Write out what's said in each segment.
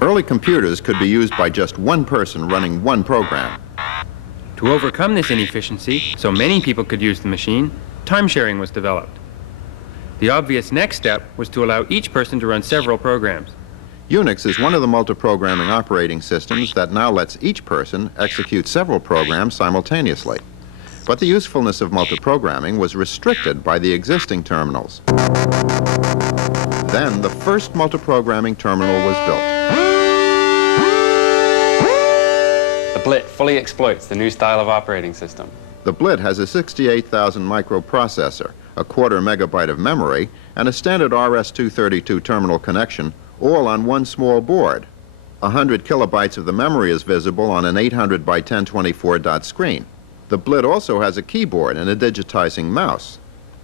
Early computers could be used by just one person running one program. To overcome this inefficiency, so many people could use the machine, time sharing was developed. The obvious next step was to allow each person to run several programs. Unix is one of the multiprogramming operating systems that now lets each person execute several programs simultaneously. But the usefulness of multiprogramming was restricted by the existing terminals. Then the first multiprogramming terminal was built. The Blit fully exploits the new style of operating system. The Blit has a 68,000 microprocessor, a quarter megabyte of memory, and a standard RS-232 terminal connection, all on one small board. 100 kilobytes of the memory is visible on an 800 by 1024 dot screen. The Blit also has a keyboard and a digitizing mouse.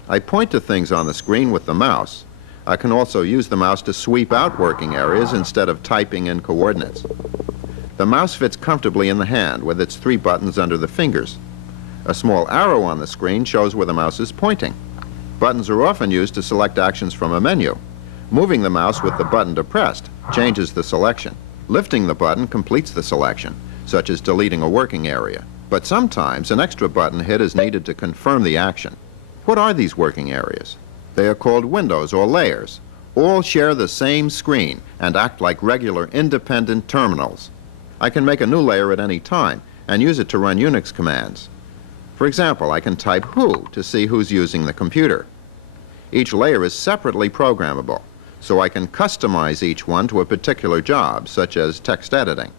I point to things on the screen with the mouse. I can also use the mouse to sweep out working areas instead of typing in coordinates. The mouse fits comfortably in the hand with its 3 buttons under the fingers. A small arrow on the screen shows where the mouse is pointing. Buttons are often used to select actions from a menu. Moving the mouse with the button depressed changes the selection. Lifting the button completes the selection, such as deleting a working area. But sometimes an extra button hit is needed to confirm the action. What are these working areas? They are called windows or layers. All share the same screen and act like regular independent terminals. I can make a new layer at any time and use it to run Unix commands. For example, I can type who to see who's using the computer. Each layer is separately programmable, so I can customize each one to a particular job, such as text editing.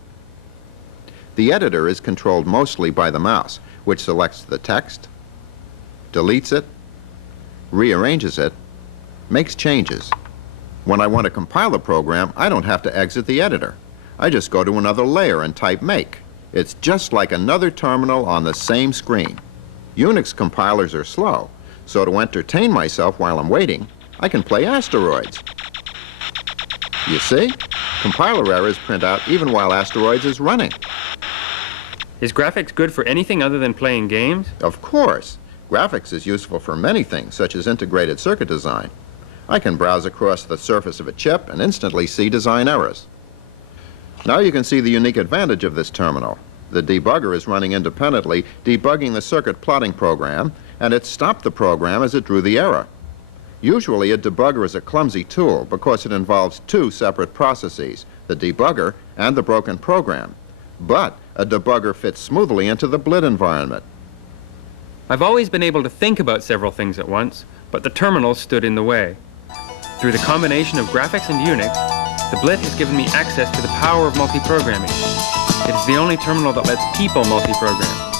The editor is controlled mostly by the mouse, which selects the text, deletes it, rearranges it, makes changes. When I want to compile a program, I don't have to exit the editor. I just go to another layer and type make. It's just like another terminal on the same screen. Unix compilers are slow, so to entertain myself while I'm waiting, I can play Asteroids. You see? Compiler errors print out even while Asteroids is running. Is graphics good for anything other than playing games? Of course. Graphics is useful for many things, such as integrated circuit design. I can browse across the surface of a chip and instantly see design errors. Now you can see the unique advantage of this terminal. The debugger is running independently, debugging the circuit plotting program, and it stopped the program as it drew the error. Usually a debugger is a clumsy tool because it involves 2 separate processes, the debugger and the broken program. But a debugger fits smoothly into the Blit environment. I've always been able to think about several things at once, but the terminal stood in the way. Through the combination of graphics and Unix, the Blit has given me access to the power of multiprogramming. It is the only terminal that lets people multiprogram.